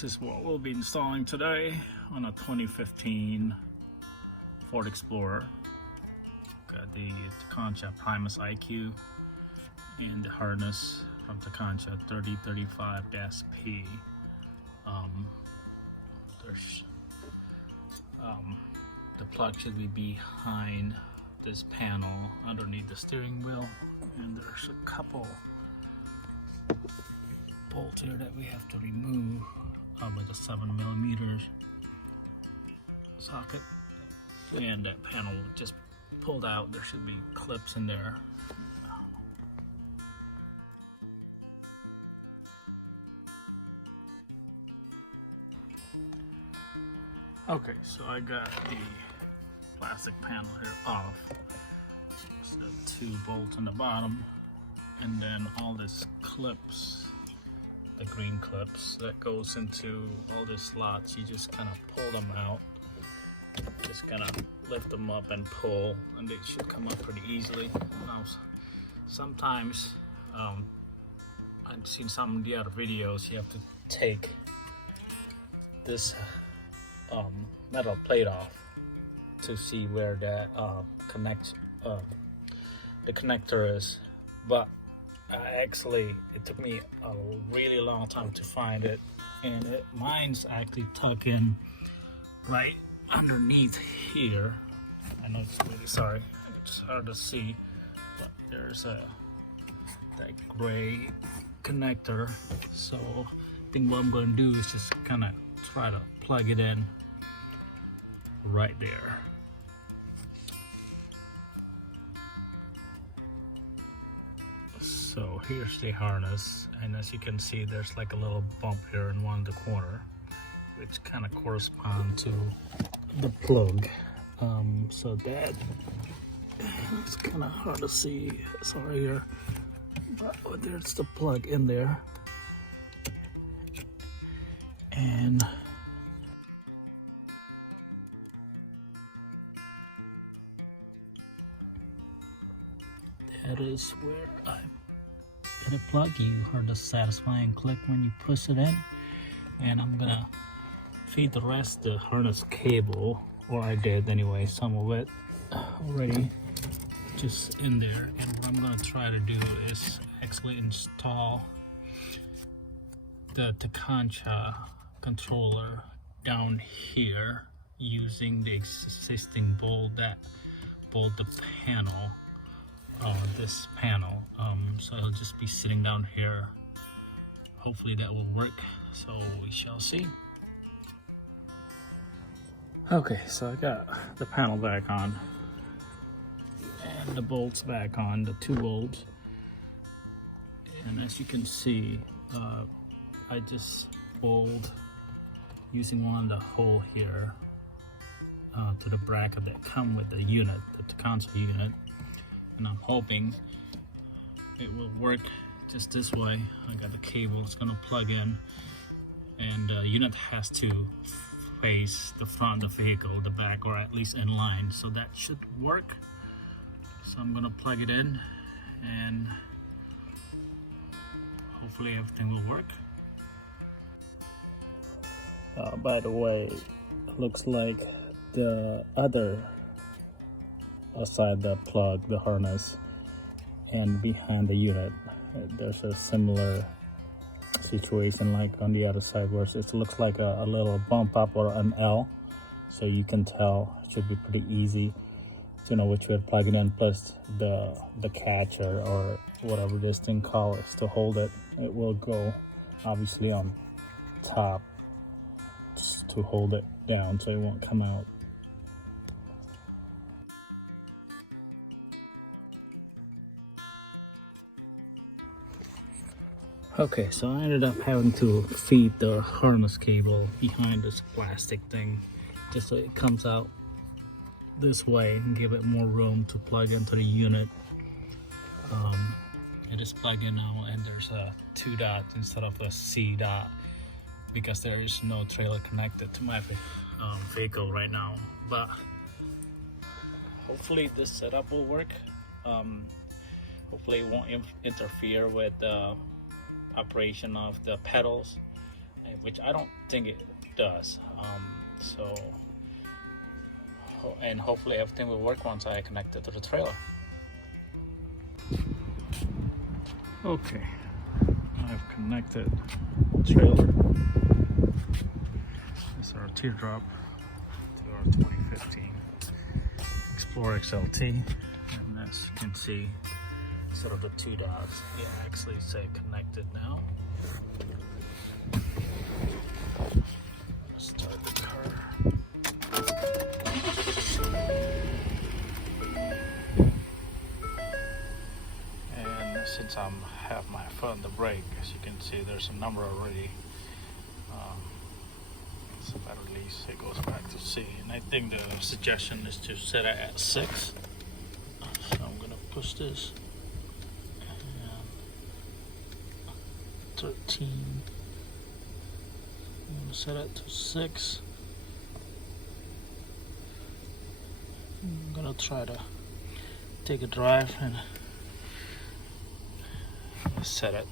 This is what we'll be installing today on a 2015 Ford Explorer. Got the Tekonsha Primus IQ and the harness from Tekonsha 3035-P. The plug should be behind this panel underneath the steering wheel, and there's a couple bolts here that we have to remove with a 7mm socket, and that panel just pulled out. There should be clips in there. Okay, so I got the plastic panel here off. So 2 bolts on the bottom, and then all these clips, the green clips that goes into all the slots, you just kind of pull them out. Just kind of lift them up and pull, and they should come up pretty easily. Now, sometimes I've seen some of the other videos, you have to take this metal plate off to see where that the connector is, but actually it took me a really long time to find it, and mine's actually tucked in right underneath here. I know it's really sorry, it's hard to see, but there's that gray connector. So I think what I'm going to do is just kind of try to plug it in right there. So here's the harness, and as you can see, there's like a little bump here in one of the corner, which kind of corresponds to the plug. So that it's kind of hard to see, sorry here, but there's the plug in there, and that is where I put a plug. You heard the satisfying click when you push it in, and I'm gonna feed the rest the harness cable, or I did anyway, some of it already just in there. And what I'm gonna try to do is actually install the Tekonsha controller down here using the existing bolt that bolt the panel, this panel. So it'll just be sitting down here. Hopefully that will work, so we shall see. Okay, so I got the panel back on and the bolts back on, the 2 bolts, and as you can see, I just bolt using one of the hole here to the bracket that come with the unit, the Tekonsha unit, and I'm hoping it will work just this way. I got the cable, it's gonna plug in, and the unit has to face the front of the vehicle, the back, or at least in line, so that should work. So I'm gonna plug it in, and hopefully everything will work. By the way, it looks like the other side, the plug, the harness, and behind the unit, there's a similar situation like on the other side, where it looks like a little bump up or an L, so you can tell it should be pretty easy to know which way to plug it in, plus the catcher or whatever this thing called is to hold it. It will go obviously on top just to hold it down so it won't come out. Okay, so I ended up having to feed the harness cable behind this plastic thing just so it comes out this way and give it more room to plug into the unit. It is plugged in now, and there's a 2 dot instead of a C dot because there is no trailer connected to my vehicle right now, but hopefully this setup will work. Hopefully it won't interfere with the operation of the pedals, which I don't think it does. And hopefully everything will work once I connect it to the trailer. Okay, I've connected the trailer. This is our teardrop to our 2015 Explorer XLT, and as you can see, instead of the two dots, it actually say connected now. Let's start the car. And since I have my foot on the brake, as you can see, there's a number already. So if I release, it goes back to C. And I think the suggestion is to set it at 6. So I'm gonna push this. And 13. I'm gonna set it to 6. I'm gonna try to take a drive and set it.